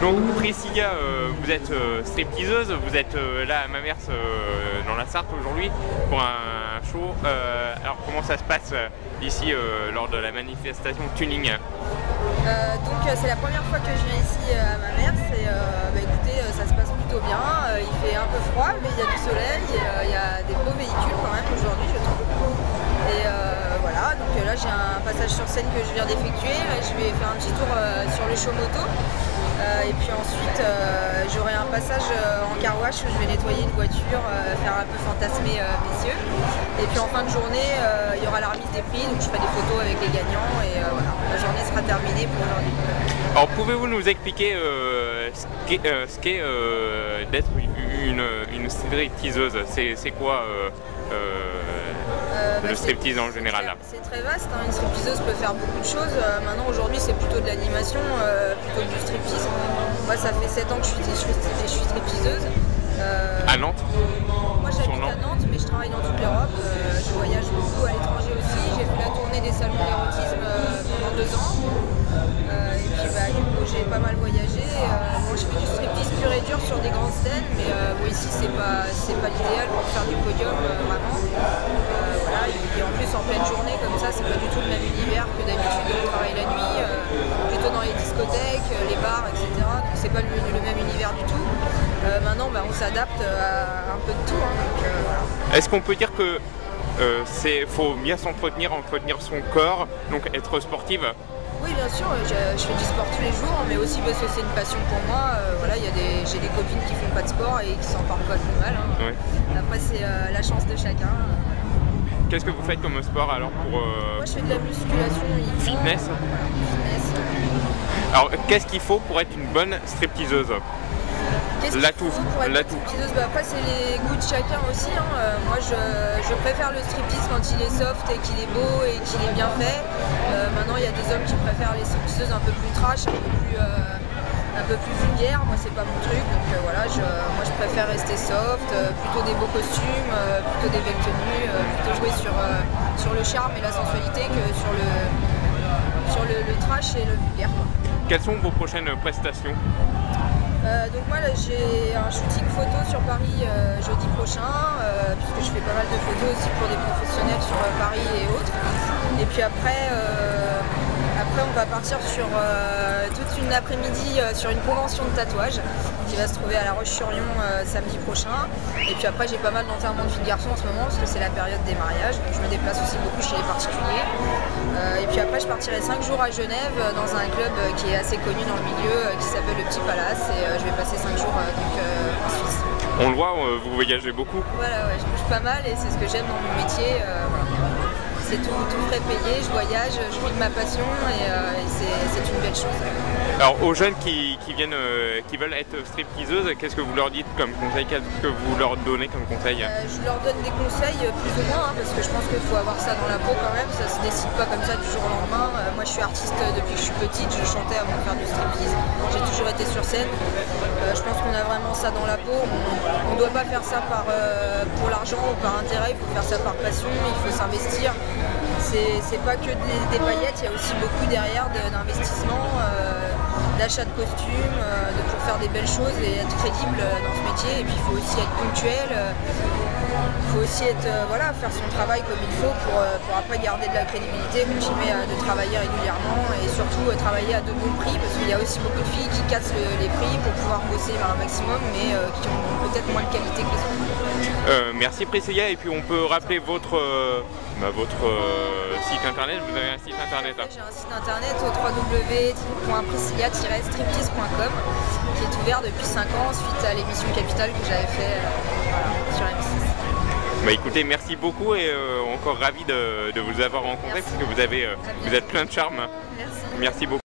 Donc Priscilla, vous êtes stripteaseuse, vous êtes là à Mamers dans la Sarthe aujourd'hui pour un show. Alors comment ça se passe ici lors de la manifestation Tuning? Donc c'est la première fois que je viens ici à Mamers et écoutez, ça se passe plutôt bien. Il fait un peu froid mais il y a du soleil, il y a des beaux véhicules quand même aujourd'hui je trouve. Et voilà, donc là j'ai un passage sur scène que je viens d'effectuer, je vais faire un petit tour sur le show moto. Et puis ensuite j'aurai un passage en car wash où je vais nettoyer une voiture, faire un peu fantasmer messieurs. Et puis en fin de journée il y aura la remise des prix, donc je ferai des photos avec les gagnants et voilà, la journée sera terminée pour aujourd'hui. Alors pouvez-vous nous expliquer ce qu'est d'être une stripteaseuse? C'est quoi le striptease en général là? C'est très vaste, hein. Une stripteaseuse peut faire beaucoup de choses. Maintenant aujourd'hui c'est plutôt de l'animation, plutôt que du striptease. Moi ça fait 7 ans que je suis stripteaseuse. À Nantes? Moi j'habite à Nantes mais je travaille dans toute l'Europe. Je voyage beaucoup à l'étranger aussi. J'ai fait la tournée des salons d'érotisme pendant 2 ans. Et puis du coup j'ai pas mal voyagé. Moi je fais du striptease pur et dur sur des grandes scènes, mais ici c'est pas l'idéal pour faire du podium vraiment. Voilà, et en plus en pleine journée comme ça, c'est pas du tout le même univers que d'habitude. On travaille la nuit, plutôt dans les discothèques, les bars, etc. Donc c'est pas le même univers du tout. Maintenant on s'adapte à un peu de tout. Hein, voilà. Est-ce qu'on peut dire que faut bien s'entretenir, entretenir son corps, donc être sportive? Oui bien sûr, je fais du sport tous les jours, mais aussi parce que c'est une passion pour moi. Voilà, j'ai des copines qui font pas de sport et qui s'en parlent pas plus mal. Hein. Ouais. Après c'est la chance de chacun. Qu'est-ce que vous faites comme sport alors pour... Moi je fais de la musculation uniquement. Fitness. Voilà, fitness. Alors qu'est-ce qu'il faut pour être une bonne stripteaseuse? L'atout. Après c'est les goûts de chacun aussi. Hein. Moi je préfère le striptease quand il est soft et qu'il est beau et qu'il est bien fait. Maintenant il y a des hommes qui préfèrent les stripteaseuses un peu plus trash, un peu plus vulgaire. Moi c'est pas mon truc, donc voilà, moi je préfère rester soft, plutôt des beaux costumes, plutôt des belles tenues, plutôt jouer sur le charme et la sensualité que sur le trash et le vulgaire. Quelles sont vos prochaines prestations? Donc moi là j'ai un shooting photo sur Paris jeudi prochain, puisque je fais pas mal de photos aussi pour des professionnels sur Paris et autres. Et puis après on va partir sur toute une après-midi sur une convention de tatouage qui va se trouver à La Roche-sur-Yon samedi prochain. Et puis après j'ai pas mal d'enterrements de filles de garçons en ce moment parce que c'est la période des mariages, donc je me déplace aussi beaucoup chez les particuliers. Et puis après je partirai 5 jours à Genève dans un club qui est assez connu dans le milieu qui s'appelle le Petit Palace, et je vais passer 5 jours en Suisse. On le voit, vous voyagez beaucoup? Voilà, ouais, je bouge pas mal et c'est ce que j'aime dans mon métier. Voilà. C'est tout frais payé, je voyage, je vis de ma passion et c'est une belle chose. Alors aux jeunes qui veulent être stripteaseuses, qu'est-ce que vous leur dites comme conseil? Qu'est-ce que vous leur donnez comme conseil? Je leur donne des conseils plus ou moins, hein, parce que je pense qu'il faut avoir ça dans la peau quand même, ça se décide pas comme ça du jour au lendemain. Moi je suis artiste depuis que je suis petite, je chantais avant de faire du striptease, j'ai toujours été sur scène. Je pense qu'on a vraiment ça dans la peau, on ne doit pas faire ça pour l'argent ou par intérêt, il faut faire ça par passion, il faut s'investir. C'est pas que des paillettes, il y a aussi beaucoup derrière d'investissement, d'achat de costumes, pour faire des belles choses et être crédible dans ce métier. Et puis il faut aussi être ponctuel, il faut aussi faire son travail comme il faut pour après garder de la crédibilité, continuer de travailler régulièrement et surtout travailler à de bons prix, parce qu'il y a aussi beaucoup de filles qui cassent les prix pour pouvoir bosser un maximum mais qui ont peut-être moins de qualité que les autres. Merci Priscilla, et puis on peut rappeler votre site internet. Vous avez un site internet? J'ai un site internet www.priscilla-striptease.com qui est ouvert depuis 5 ans suite à l'émission Capitale que j'avais fait sur M6. Bah écoutez, merci beaucoup et encore ravi de vous avoir rencontré. Merci. Parce que vous êtes plein de charme. Merci. Merci beaucoup.